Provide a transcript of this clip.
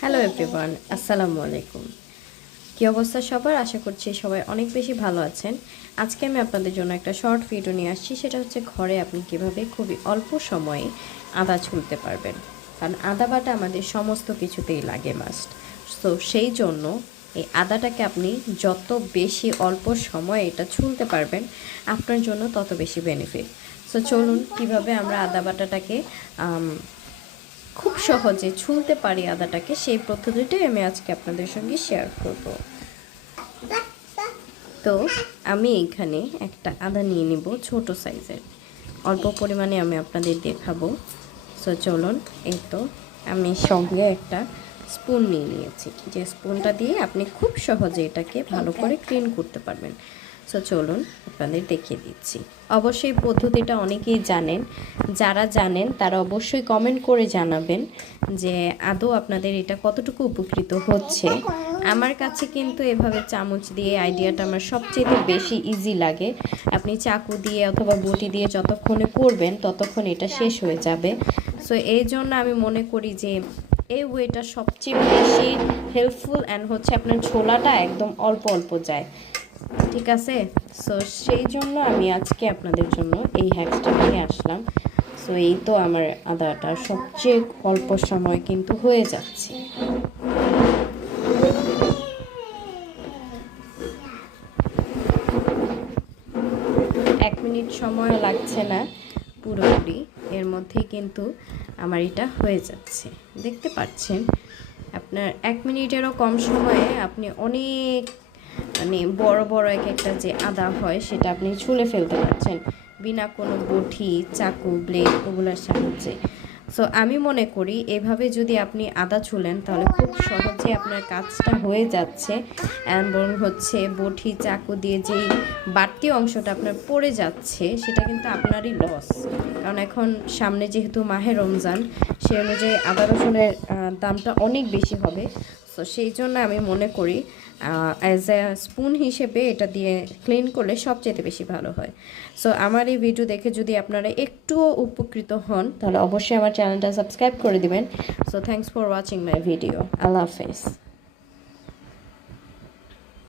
Hello everyone, আসসালামু আলাইকুম। কী অবস্থা সবার? আশা করছি সবাই অনেক বেশি ভালো আছেন। আজকে আমি আপনাদের জন্য একটা শর্ট ভিডিও নিয়ে আসছি। সেটা হচ্ছে ঘরে আপনি কীভাবে খুবই অল্প সময়ে আদা ছুলতে পারবেন। কারণ আদা বাটা আমাদের সমস্ত কিছুতেই লাগে মাস্ট। তো সেই জন্য এই আদাটাকে আপনি যত বেশি অল্প সময়ে এটা ছুলতে পারবেন, আপনার জন্য তত বেশি বেনিফিট। সো চলুন কীভাবে আমরা আদা বাটাটাকে খুব সহজে ছুলতে পারি আদাটাকে, সেই পদ্ধতিটাই আমি আজকে আপনাদের সঙ্গে শেয়ার করব। তো আমি এখানে একটা আদা নিয়ে নিব ছোট সাইজের, অল্প পরিমাণে আমি আপনাদের দেখাবো। সো চলুন, এই তো আমি সঙ্গে একটা স্পুন নিয়ে নিয়েছি, যে স্পুনটা দিয়ে আপনি খুব সহজে এটাকে ভালো করে ক্লিন করতে পারবেন। সো চলুন আপনাদের দেখিয়ে দিচ্ছি। অবশ্যই পদ্ধতিটা অনেকেই জানেন, যারা জানেন তারা অবশ্যই কমেন্ট করে জানাবেন যে আদৌ আপনাদের এটা কতটুকু উপকৃত হচ্ছে। আমার কাছে কিন্তু এভাবে চামচ দিয়ে আইডিয়াটা আমার সবচেয়ে বেশি ইজি লাগে। আপনি চাকু দিয়ে অথবা বটি দিয়ে যতক্ষণে করবেন ততক্ষণ এটা শেষ হয়ে যাবে। সো এই জন্য আমি মনে করি যে এই ওয়েটা সবচেয়ে বেশি হেল্পফুল অ্যান্ড হচ্ছে আপনার ছোলাটা একদম অল্প অল্প যায়, ঠিক আছে? সো সেই জন্য আমি আজকে আপনাদের জন্য এই হ্যাকসটা নিয়ে আসলাম। সো এই তো আমার আদাটা সবচেয়ে অল্প সময় কিন্তু হয়ে যাচ্ছে। এক মিনিট সময় লাগছে না পুরোপুরি, এর মধ্যেই কিন্তু আমার এটা হয়ে যাচ্ছে। দেখতে পাচ্ছেন, আপনার 1 মিনিটেরও কম সময়ে আপনি অনেক বড় বড় একটা যে আদা হয় সেটা আপনি ছুলে ফেলতে পারছেন বিনা কোনো বটি, চাকু, ব্লেড ওগুলোর সাহায্যে। সো আমি মনে করি এভাবে যদি আপনি আদা ছুলেন তাহলে খুব সহজে আপনার কাজটা হয়ে যাচ্ছে। এবং হচ্ছে বটি, চাকু দিয়ে যেই বাড়তি অংশটা আপনার পড়ে যাচ্ছে সেটা কিন্তু আপনারই লস। কারণ এখন সামনে যেহেতু মাহে রমজান, সে অনুযায়ী আদা রসুনের দামটা অনেক বেশি হবে। সো সেই জন্য আমি মনে করি অ্যাজ এ স্পুন হিসেবে এটা দিয়ে ক্লিন করলে সবচেয়ে বেশি ভালো হয়। সো আমার এই ভিডিও দেখে যদি আপনারা একটুও উপকৃত হন তাহলে অবশ্যই আমার চ্যানেলটা সাবস্ক্রাইব করে দিবেন। So thanks for watching my video. আল্লাহ হাফেজ।